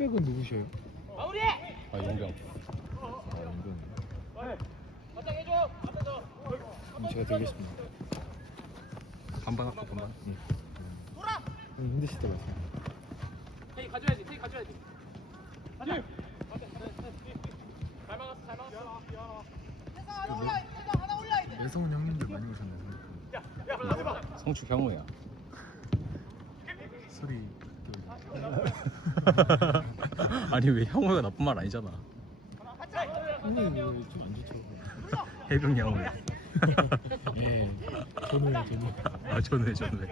풀백은 누구셔요? 아 용병. 아 은근. 그럼 제가 되겠습니다. 반반 할까 반반? 예. 음, 힘드실 때 말씀. 테이 가져야지 테이 가져야지 가자 잘 막았어 잘 막았어 외성훈 형님들 많이 오셨네요. 성축 형우야. 소리. 아니 왜 형우가 나쁜 말 아니잖아. 형님 좀안 좋죠. 해병 형우. 예. 저는 저는. 아 전에 전에.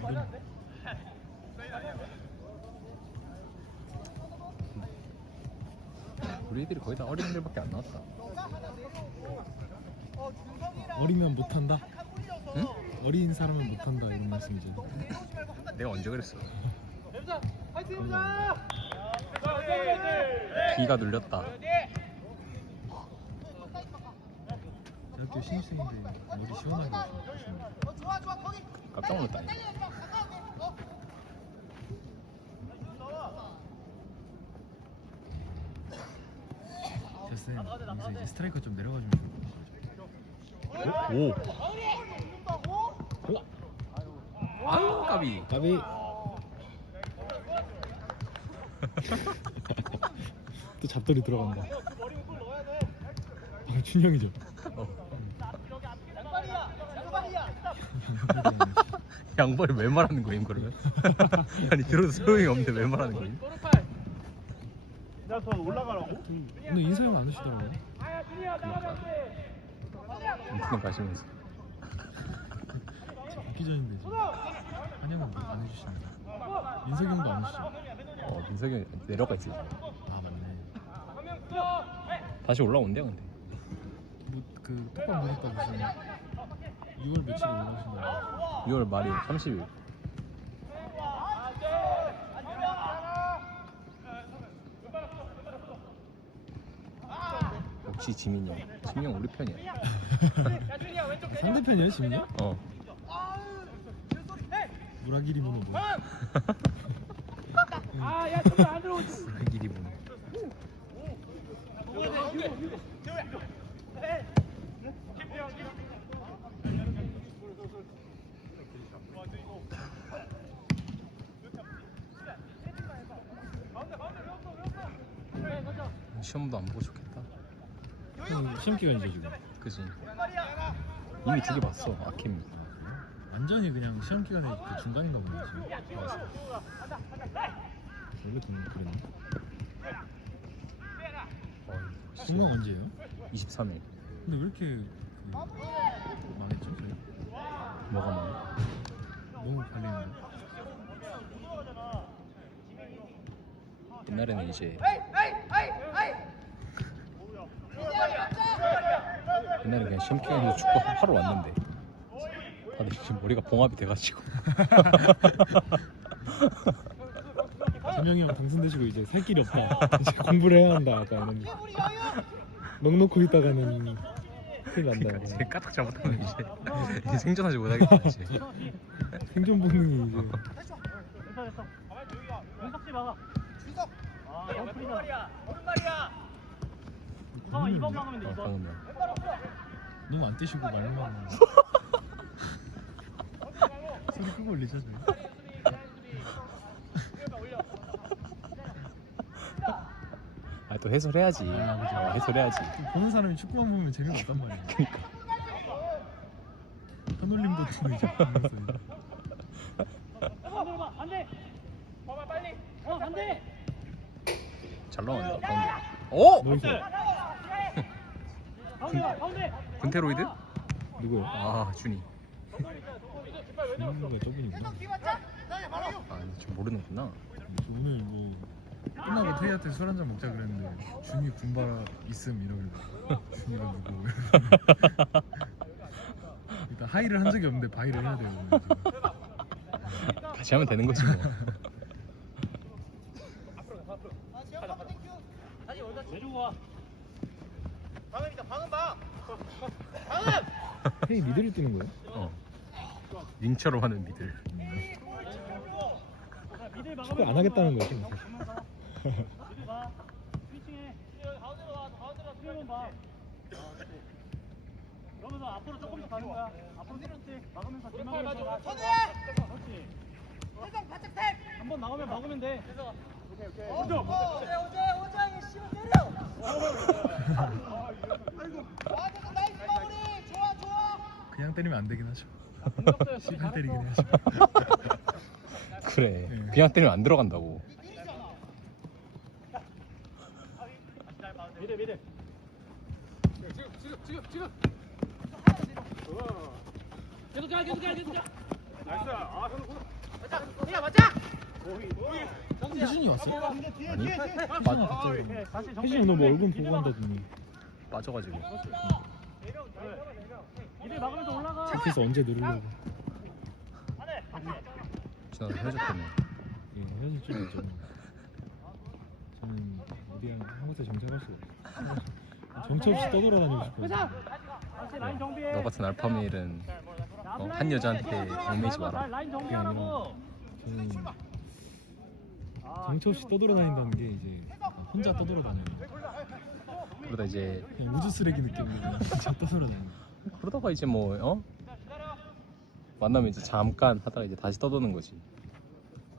망했어. 우리 애들이 거의 다 어린 애들밖에 안 나왔다. 어리면 못한다. 응? 어린 사람은 못한다 이런 말씀이죠. 내가 언제 그랬어? 기가 눌렸다. 대학교 신입생인데 머리 시원하게. 깜짝 놀랐다. 제쌤 이제 스트라이커 좀 내려가주면 좋을 것. 오. 오. 아유 까비. 까비. 또 잡돌이 들어간다. 아, 춘영이죠. 어. 양발이 왜 말하는 거임 그러면? 아니 들어도 소용이 없는데 왜 말하는 거임? 꼬르팔 오늘 인사 형 안 하시더라고요. 인 터넷 가시면서 받기 전인데 지금 환영은 안 해주십니다. 민석이 형도 안 오시죠? 어 민석이 형 내려가 있지. 아 맞네. 다시 올라온대요 근데. 뭐그 톡방 보니까 무슨 6월 며칠에 올라오신다. 6월 말이 30일. 역시 지민이 형. 지민이 형 우리 편이야. 상대편이에요 지금요? 어. 무라기리 문은 뭐? 아야 저거 안 들어오지 길이 보네. 시험도 안 보고 좋겠다. 형 시험 기간이죠 지금. 그지? 이미 두 개 봤어. 아캠이. 완전히 그냥 시험 기간에 그 중간인가 보네 지금. 원래 그 그랬나? 중간 언제예요? 23일. 근데 왜 이렇게 그 망했죠? 저희? 뭐가 많아? 너무 갈리는데. 옛날에는 이제 옛날에 그냥 시험 기간에서 축구 하- 하러 왔는데 다들 지금 머리가 봉합이 돼가지고 전영이 형 당선되시고 이제 살 길이 없다. 이제 공부를 해야 한다. 약간. 넉 놓고 있다가는 이미 큰일 난다. 그러니까 이제 까딱 잘못하면 이제, 이제 생존하지 못하겠다 이제 생존 본능이 이제. 윤석지 막아 아 오른발이야 오른발이야 음, 이번 막으면 돼 어, 이번 방금 너무 안 떼시고 말만. 소리 끄고 올리죠 저희. 아 또 해설해야지 아, 그죠. 어, 해설해야지 보는 사람이 축구만 보면 재미가 없단 말이야. 그러니까 한올림도. 반대로 봐 반대 봐봐 빨리 어 반대 잘 나온다 가운데 오! 너희서 군테로이드? 누구요? 아 준이 준우가 저분이구나. 아좀 모르는구나 오늘 뭐 끝나고 태희한테 술 한잔 먹자 그랬는데 준이 군바 있음 이러고 준이가 누구 일단 하이를 한 적이 없는데 바이를 해야 돼요 오늘 지금. 같이 하면 되는 거지 뭐 내주고 와 형이 미드를 뛰는 거예요? 어. 윙처럼 하는 미들. 축구 안 하겠다는. 스위칭해. 가운데로 와. 가운데로 수비만 봐. 아. 그러면서 앞으로 조금씩 가는 거야. 앞으로 조금씩 막으면서 뒷막으면서 가. 그렇지. 한번 나오면 막으면 돼. 그냥 때리면 안 되긴 하죠. 시간 때리긴. 해야죠. 그래. 네. 그냥 때리면 안 들어간다고. 미들 미들. 계속 가 계속 가 계속 가. 혜준이 왔어요? 아니? 빠, 오케이, 다시 정비. 혜준이 너무 얼굴 보고 한다더니. 빠져가지고. 막으면서 올라가. 그래서 언제 누르려고. 지나서 헤어졌다며. 예, 혜준이 좀 있죠 저는. 어디랑 한 곳에 정착할 수가 없어요. 정처 없이 떠돌아다니고 싶어요. 다시 라인 정비해. 너 같은 알파메일은 어, 한 여자한테 얽매이지 마라. 라인 정비하라고. 저는 정처 없이 떠돌아다닌다는 게 이제 혼자 떠돌아다녀요 그러다 이제 그냥 우주 쓰레기 느낌으로 진짜 떠돌아다녀요 그러다가 이제 뭐 어? 만나면 이제 잠깐 하다가 이제 다시 떠도는 거지.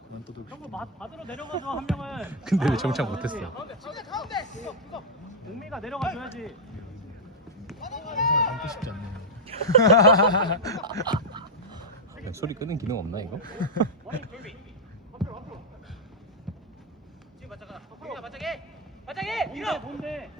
그만 떠돌고 받- 받으러 내려가줘 한 명은. 근데 왜 정착 못했어? 공미가 내려가 줘야지. 영상 담고 싶지 않네요 야, 소리 끄는 기능 없나 이거? 뭔데 뭔데.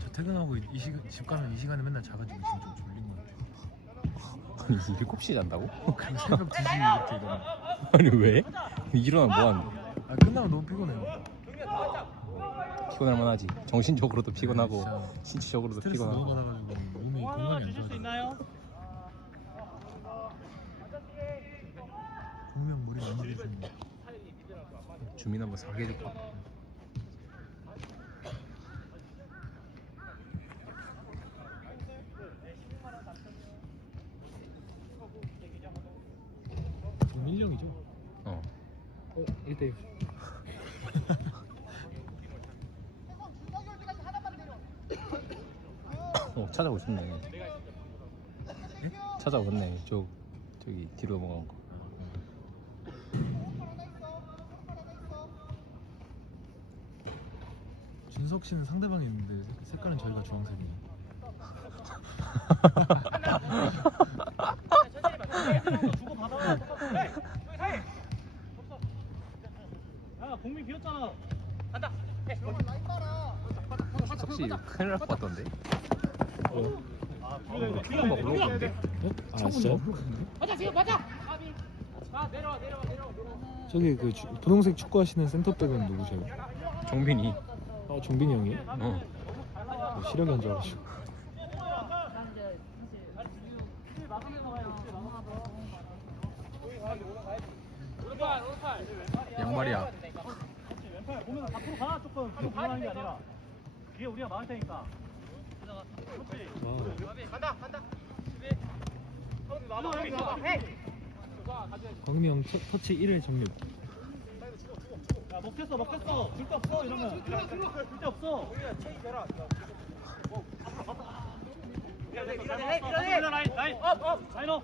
저 퇴근하고 이 시간 집 가면 이 시간에 맨날 자가지고 지금 좀 아니 7시에 잔다고? 새벽 2시 이렇게 일어나 아니 왜? 일어나 뭐 하는데? 아 끝나면 너무 피곤해요 피곤할 만하지. 정신적으로도 피곤하고 진짜 신체적으로도 스트레스 피곤하고. 너무 받아가지고 몸이 뭐 하나 건강이 안 주실 수 좋아져 있나요? 분명 물이 많이 드시는 주민 한번 사게 해줄까? 지금 1령이죠? 어. 어 1대1 어 찾아오셨네. 네? 찾아왔네. 저 저기 뒤로 넘어간 거. 준석 씨는 상대방이 있는데 색깔은 저희가 주황색이에요 주고 받아. 야 공미 비었잖아. 석씨 큰일 날것 같던데. 어? 아 처음 막 올라오는데. 어? 아 진짜요? 맞아 지금 맞아. 저기 그 주, 분홍색 축구 하시는 센터백은 누구세요? 정빈이. 아 정빈이 형이에요? 어. 어, 시력이 안 좋아가지고 양말이야. 그렇지 왼팔 보면서 앞으로 가 조금 뒤로 불안한 게 아니라 뒤에 우리가 막을 테니까. 그렇지. 와 광미 형 터, 터치 1회 정립 야 먹혔어 먹혔어. 줄 데 없어 이러면. 줄데 없어 밀어내 라인 라인. 업업. 라인 업.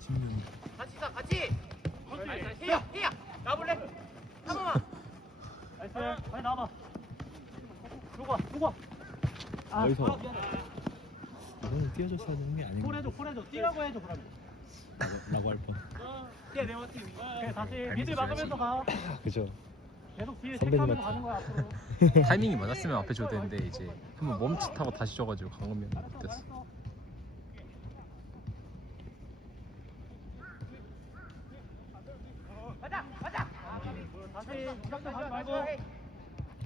진균이 나이스. 빨리 나와봐 와 들어가. 와 어디서 이거는 뛰어줘서 하는 게 아닌가? 콜 해줘 콜 해줘. 뛰라고 해줘 그러면. 라고 할뻔. 오케이 다시 미들 막으면서 가. 그죠. 계속 뒤에 선배님 체크하면서. 가는 거야 앞으로. 타이밍이 맞았으면 앞에 줘야 되는데 이제 한번 멈칫하고 다시 줘가지고 강은면 됐어. 시작도 하지 말고.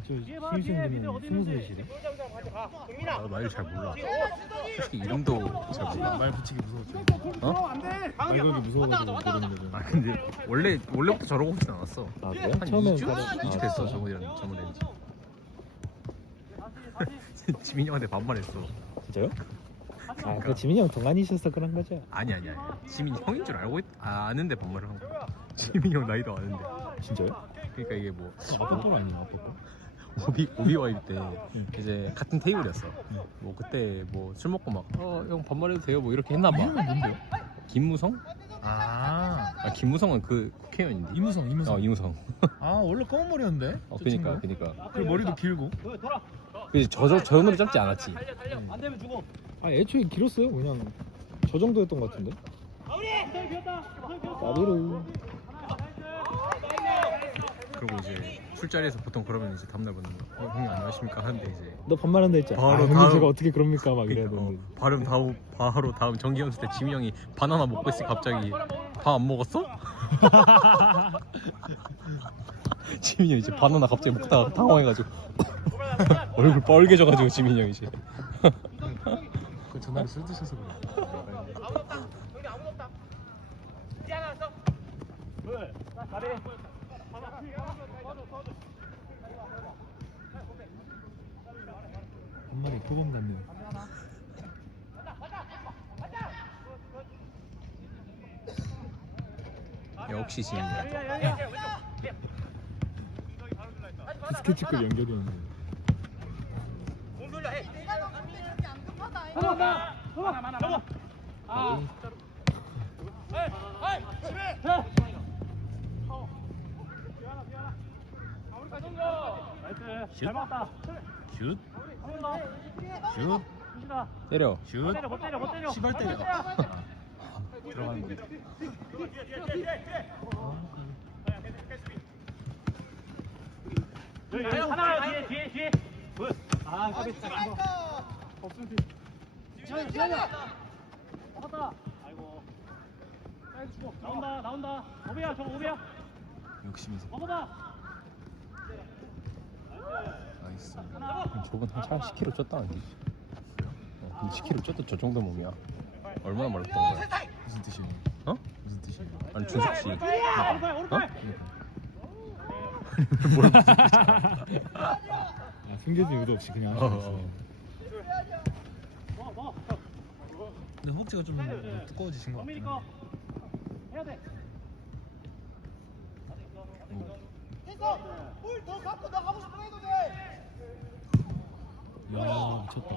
저 뒤에 봐, 뒤에 미드 어디 있는지. 나도 말을 잘 몰라. 솔직히 이름도 잘 몰라. 말 붙이기 무서웠죠. 어? 말 걸기 무서워가지고 모르는 거죠. 아 근데 원래 원래부터 저러고 오진 않았어. 아 그래? 한 처음엔 2주? 그래? 2주 아, 됐어? 저번이랑 저번에 다시. 지민이 형한테 반말했어. 진짜요? 아 마. 그 지민이 형 동안이셔서 그런 거죠? 아니 아니 아니. 지민이 형인 줄 알고 있, 아, 아는데 반말을 한 거야. 지민이 형 나이도 아는데. 진짜요? 그러니까 이게 뭐 아빠뻘 아니에요, 아빠뻘? 오비 오비 와이프 때 이제 같은 테이블이었어. 뭐 그때 뭐 술 먹고 막어형 반말해도 돼요 뭐 이렇게 했나 봐. 뭔데요? 김무성? 아, 아 김무성은 그 국회의원인데. 이무성, 이무성. 어 이무성. 아, 원래 검은 머리였는데? 어 저 그니까 친구? 그니까. 그리고 머리도 길고. 그, 돌아. 그지 저저 저놈으로 짧지 않았지. 안 되면 주고. 아 애초에 길었어요 그냥 저 정도였던 것 같은데 선생님 비었다. 비었어. 까비로 그리고 이제 술자리에서 보통 그러면 이제 다음날 보는 거. 어, 형님 안녕하십니까? 하는데 이제 너 반말한다 했잖아. 바로 아 형님 다음- 제가 어떻게 그럽니까? 막 이래야 그러니까, 되는데. 어, 발음 다음 바로 다음 정기 연습 때 지민 형이 바나나 먹고 있을 때 갑자기. 밥 안 먹었어? 지민이 형 이제 바나나 갑자기 먹다가 당황해가지고 얼굴 빨개져가지고 지민이 형 이제. 그 전날에 술 드셔서 그래. 둘. 가비. 한 마리 표범 같네. 역시 지민이 형 여기야, 여기야. 스케치급 연결이었는데. 하나, 하나. 하나, 하나, 하나. 아. 자. 나이 스. 잘 막았다. 슛, 한번 더. 슛, 슛이다. 때려 슛. 못 때려, 못 때려, 못 때려. 시발 때려. 못 아, 들어가는 거. 여기, 여기 하나 뒤에, 뒤에, 뒤에. 굿. 아, 가비. 없으면 뒤. 지현이, 지현이. 막았다. 아이고. 나온다, 나온다. 오비야, 저거 오비야. 욕심에서. 먹어봐. 나이스. 저분 한 10kg 쪘다는데 어, 근데 10kg 쪘도 저 정도 몸이야 얼마나 말랐던 거야 무슨 뜻이에요? 어? 무슨 뜻이에요? 아니 준석 씨 오른팔, 오른팔. 뭘 아, 숨겨진 의도 없이 그냥 어. 어. 근데 허벅지가 좀 두꺼워지신 것 같아요. 거. 해야 돼. 야, 미쳤다.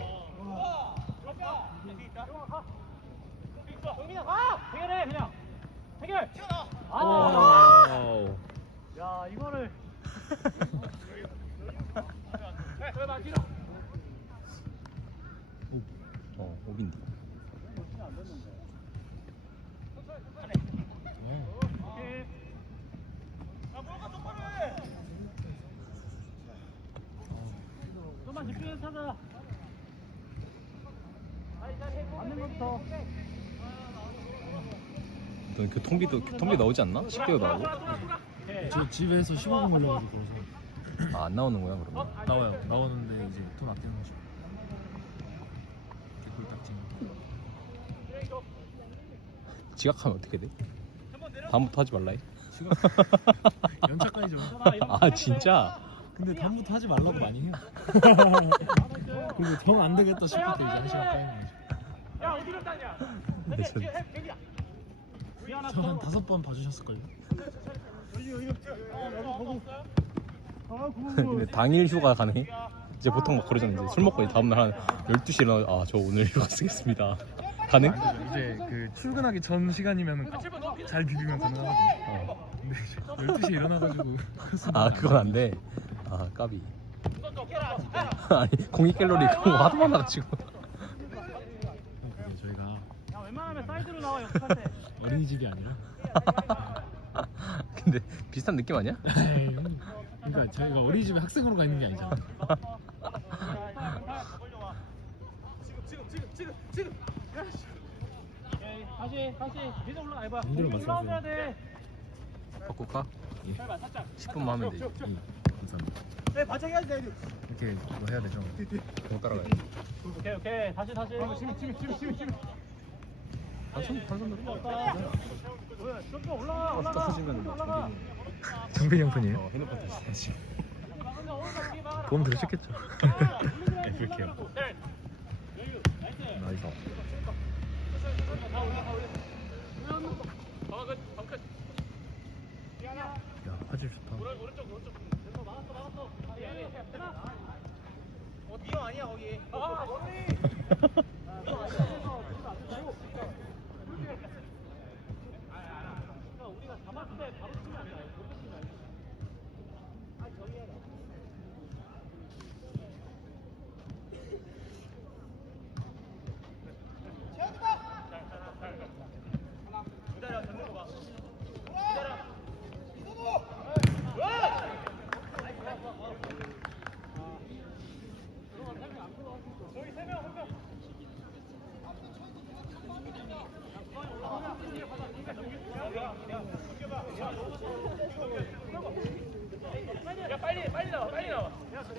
해결해 그냥. 해결. 아. 와우. 야 이거를. 어 오빈디 오케이. 좀만 집중해서 찾아. 맞는 것부터. 너 교통비도 교통비 나오지 않나? 10개도 나오고? 저 집에서 15분 걸려가지고 그래서 아 안 나오는 거야 그러면? 나와요. 나오는데 이제 돈 아끼는 거죠. 개꿀 딱지. 지각하면 어떻게 돼? 다음부터 하지 말라 해? 시간 연차까지죠. 아 진짜? 근데 다음부터 하지 말라고 많이 해요. 그리고 정 안 되겠다 싶을 때 이제 한 시간 빼는 거죠. 야 어디로 따냐? 근데 전 미안하다. 저한 다섯 번 봐주셨을걸요? 근데 당일 휴가 가능해? 이제 보통 막 그러잖아 이제 술 먹고 다음날 한 12시에 일어나 아저 오늘 휴가 쓰겠습니다 가능? 이제 그 출근하기 전 시간이면 잘 비비면 가능하거든요. 어. 근데 이제 12시에 일어나가지고 아 그건 안 돼. 아 까비. 아니 공익 갤러리 그런 거 하도 많아가지고. 그게 저희가 야 웬만하면 사이드로 나와 역할 때. 어린이집이 아니라 근데 비슷한 느낌 아니야? 에이, 그러니까 저희가 어린이집에 학생으로 가 있는 게 아니잖아. 다시 다시 미드 올라가 봐. 반대로 올라가야 말씀하세요. 돼. 바꿀까? 예. 10분만 하면 되지. 이 감사합니다. 네, 반짝이 해야지. 이렇게 뭐 해야 되죠? 그거 따라가야 오케이, 오케이. 다시, 다시. 지금, 지금, 지금, 지금, 지금. 한손 한손 좀더 올라가. 터지면 올라가. 정빈이 형편이에요? 어 핸드폰 터지지. 도움 들으셨겠죠? 네, 그렇게 해요. 나이스. 야 화질 좋다.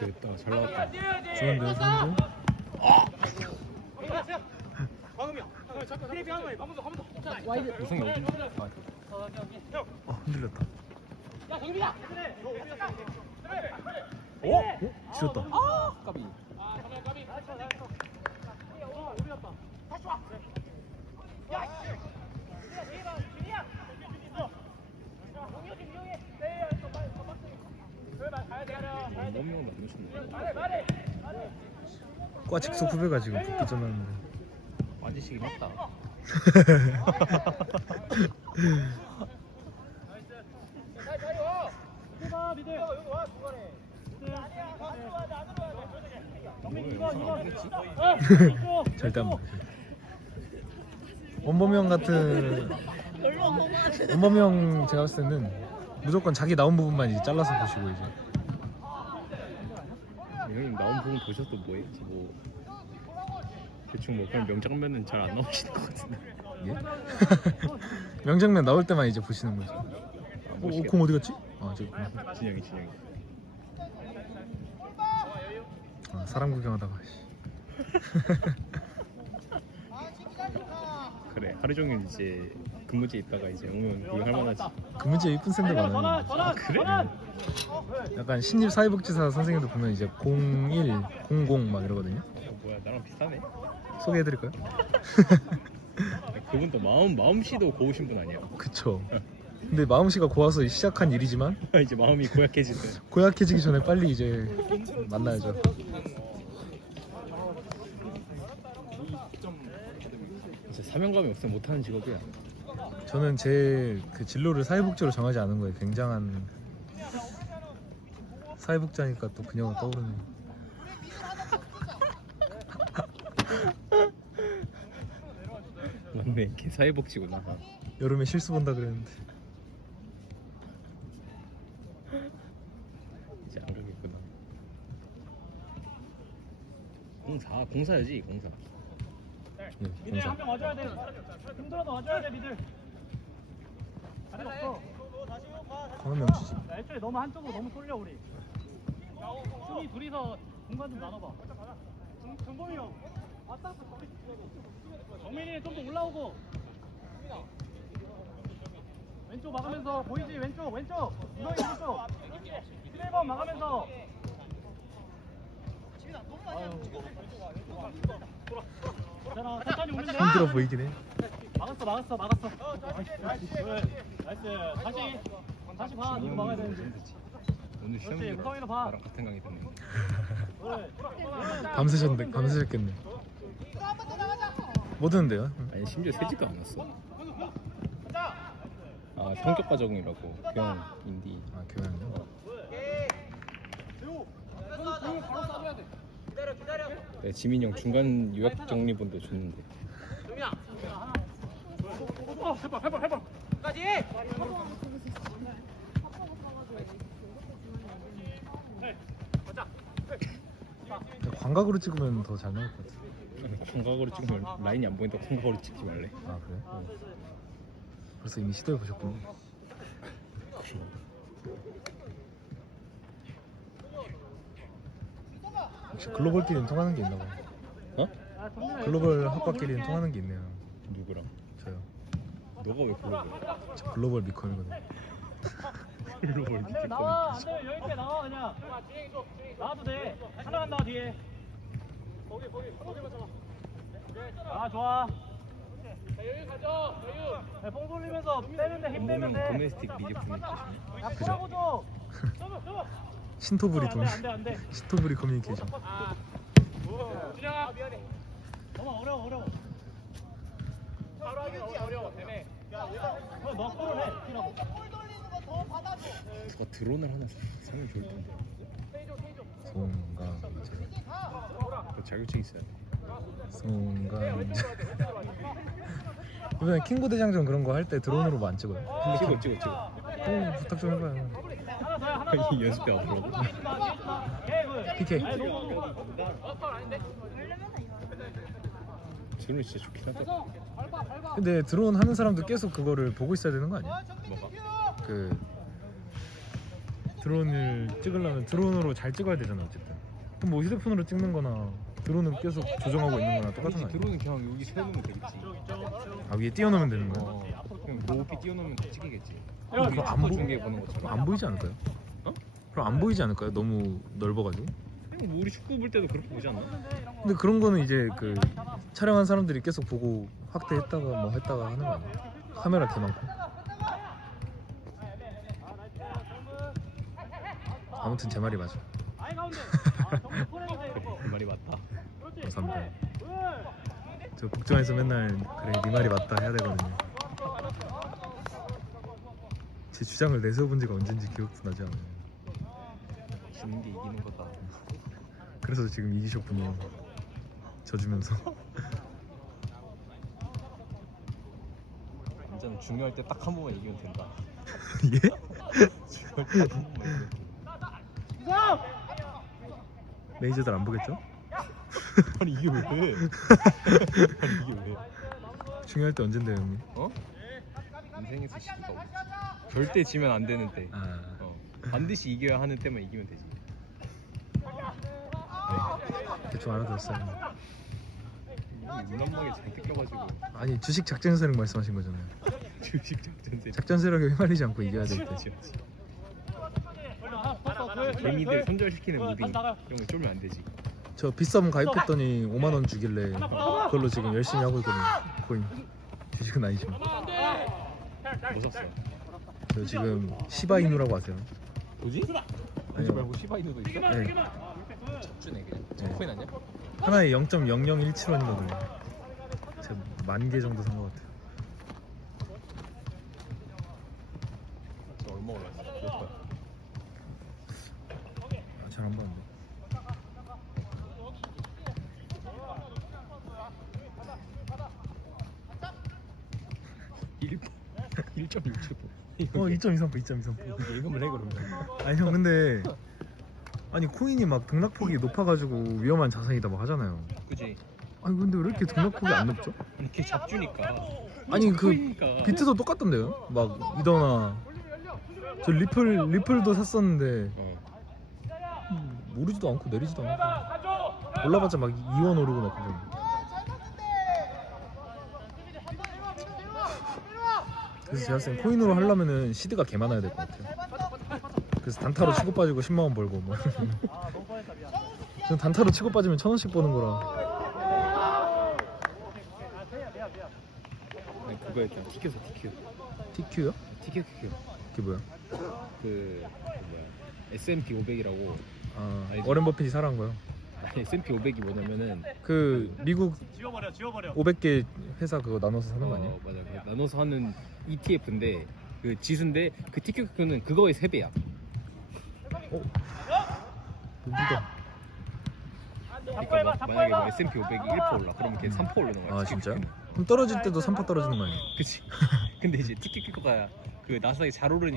됐다 잘 나왔다. 좋은데요, 좋은데? 우승이 어디? 아, 어 흔들렸다. 오? 어? 지렸다. 까비. 과 직속 후배가 지금. 해봐, 미들. 정민 2번, 2번. 절대 안 먹지. 원범형 같은 원범형 제가 봤을 때는 무조건 자기 나온 부분만 이제 잘라서 보시고 이제 형님 나온 부분 보셔도 뭐해? 뭐 대충 뭐 그런 명장면은 잘 안 나오시는 것 같은데. 예? 명장면 나올 때만 이제 보시는 거죠. 안 어, 어. 공 어디 갔지? 아, 저기 진영이 진영이. 아, 사람 구경하다가 씨. 그래 하루 종일 이제 근무지에 있다가 이제 오면 할 만하지. 그 문제 이쁜 쌤들 많아요. 전환, 그래? 약간 신입 사회복지사 선생님들 보면 이제 01, 00 막 이러거든요. 어, 뭐야 나랑 비슷하네. 소개해드릴까요? 그분도 마음 마음씨도 고우신 분 아니야? 그쵸. 근데 마음씨가 고와서 시작한 일이지만 이제 마음이 고약해지는. 고약해지기 전에 빨리 이제 만나야죠. 이제 사명감이 없으면 못하는 직업이야. 저는 제 그 진로를 사회복지로 정하지 않은 거예요. 굉장한 사회복지하니까 또 그녀가 떠오르네. 맞네, 걔 사회복지구나. 여름에 실수 본다 그랬는데 이제 안 가겠구나. 공사, 공사야지 공사. 예, 미들 공사. 한명 와줘야 돼. 힘들어도 와줘야 돼, 미들. 다리 없어. 광화명 치지. 야, 애초에 너무 한쪽으로 너무 쏠려 우리. 순이 둘이서 공간 좀 나눠봐. 정, 정범이 형. 정민이 좀 더 올라오고. 왼쪽 막으면서 보이지 왼쪽 왼쪽 이동이 왼쪽 1번 막으면서 괜찮아 천천히 돼 힘들어 보이긴 해. 막았어 막았어 막았어 나이스 나이스 다시 다시 봐 누구 막아야 되는지 오늘 시험 그렇지, 들어. 우성이로 봐. 나랑 같은 강의 듣네. 밤새셨네, 밤새셨겠네. 뭐 드는데요? 아니 심지어 세지도 않았어. 아 성격 과정이라고 교양 인디. 아, 교양요. 네, 지민이 형 중간 유학 정리본도 줬는데. 어, 해봐, 해봐, 해봐. 까지. 광각으로 찍으면 더 잘 나올 것 같아. 광각으로 찍으면 라인이 안 보인다. 광각으로 찍지 말래. 아 그래? 어. 벌써 이미 시도해 보셨군. 혹시 글로벌끼리는 통하는 게 있나 봐. 어? 글로벌 학과끼리는 통하는 게 있네요. 누구랑? 너가 왜 글로벌? 저 글로벌 미컴이거든요. 글로벌 안 되면 나와 안 되면 여기 있게 나와 그냥 나와도 돼 하나만 나와 뒤에 아 좋아 네, 뽕 돌리면서 빼면 돼힘 빼면 돼 도메스틱 미디어 분위기 야, 보라고 줘. 신토부리 돈. 안돼 안돼 안 돼. 신토부리 커뮤니케이션. 너무 어려워 어려워. 바로 하기 어려워 되네. 누가 드론을 하나 사면 좋을 텐데 이제 그 자격증 있어야 돼 이제. 이번에 킹고 대장전 그런 거 할 때 드론으로 뭐안 찍어요? 찍어 찍어 찍어 또 부탁 좀 해봐요. 이 연습 때 앞으로 PK. 드론 진짜 좋긴 하다 근데 드론 하는 사람도 계속 그거를 보고 있어야 되는 거 아니야? 뭐가? 그 드론을 찍으려면 드론으로 잘 찍어야 되잖아 어쨌든. 그럼 뭐 휴대폰으로 찍는 거나 드론을 계속 조정하고 있는 거나 똑같은 거 아니야? 드론은 그냥 여기 세워놓으면 되겠지 아 위에 띄워놓으면 되는 거야? 어 그냥 높이 띄워놓으면 다 찍히겠지 그럼 안 보- 중계 보는 것처럼 안 보이지 않을까요? 어? 그럼 안 보이지 않을까요? 너무 넓어가지고. 그냥 뭐 우리 축구 볼 때도 그렇게 보지 않나? 근데 그런 거는 이제 그 촬영한 사람들이 계속 보고 확대했다가 뭐 했다가 하는 거 아니야? 카메라 개 많고. 아무튼 제 말이 맞아. 그 말이 맞다. 감사합니다. 굿. 저 국정에서 맨날 그래 네 말이 맞다 해야 되거든요. 제 주장을 내세워본 지가 언젠지 기억도 나지 않아요. 지는 게 이기는 거다 그래서 지금 이기셨군요. 져주면서. 완전 중요할 때 딱 한 번만 이기면 된다 예? 중요할 때 딱 한 번만 이기면 된다. 메이저들 안 보겠죠? 아니 이게 왜 아니 이게 왜 중요할 때 언젠데요 형님? 어? 인생에서 시기가 없지 절대 지면 안 되는 때 아 어. 반드시 이겨야 하는 때만 이기면 되지 네. 대충 알아들었어요. 물난방에 잘 뜯겨가지고 아니 주식 작전 세력 말씀하신 거잖아요. 주식 작전세 작전 세력에 휘말리지 않고 이겨야 될 때. 개미들 둘. 손절시키는 어, 무빙. 이런 거 쫄면 안 되지 저 빗썸 가입했더니 5만 원 주길래 그걸로 지금 열심히 하고 있거든요. 코인. 주식은 아니지만. 뭐 샀어? 저 지금 시바이누라고 아세요? 뭐지? 아니요. 시바이누도 있어? 네. 잡주네 그냥 네. 코인 아니야? 하나에 0.0017원이거든요. 제가 만 개 정도 산 것 같아요. 저 얼마 올랐어? 몇 번? 아, 잘 안 봤는데. 일 1.1초 어 2.23%, 2.23%. 예금을 해 그러면 아니 형 근데 아니 코인이 막 등락폭이 높아가지고 위험한 자산이다 막 하잖아요. 그지? 아니 근데 왜 이렇게 등락폭이 안 높죠? 이렇게 잡주니까 아니 그 코인이니까. 비트도 똑같던데요? 막 이더나 저 리플 리플도 샀었는데 어. 음, 오르지도 않고 내리지도 않고 올라봤자 막 2원 오르고 막 그러고. 그래서 제가 땐 코인으로 하려면은 시드가 개 많아야 될 것 같아요. 그래서 단타로 치고 빠지고 10만 원 벌고 뭐. 저는 단타로 치고 빠지면 천 원씩 버는 거라. 아. 아니, 그거 있잖아 티켓 티켓 TQ요? 티켓 티켓 그게 뭐야? 그, 그 뭐야 S&P 500이라고 아 알지? 워렌 버핏이 사랑한 거요. S&P 500이 뭐냐면은 그 미국 지워버려 지워버려. 500개 회사 그거 나눠서 사는 거 아니야? 어, 맞아 그 나눠서 하는 ETF인데 그 지수인데 그 티켓은 그거의 3배야 해봐 그러니까 잡고 만약에 뭐. S&P 500이 1% 올라 그러면 걔3% 오르는 거야 아 진짜? 그럼 떨어질 때도 3% 떨어지는 거 아니야? 그치 근데 이제 티켓 키커가 그 나스닥이 잘 오르니까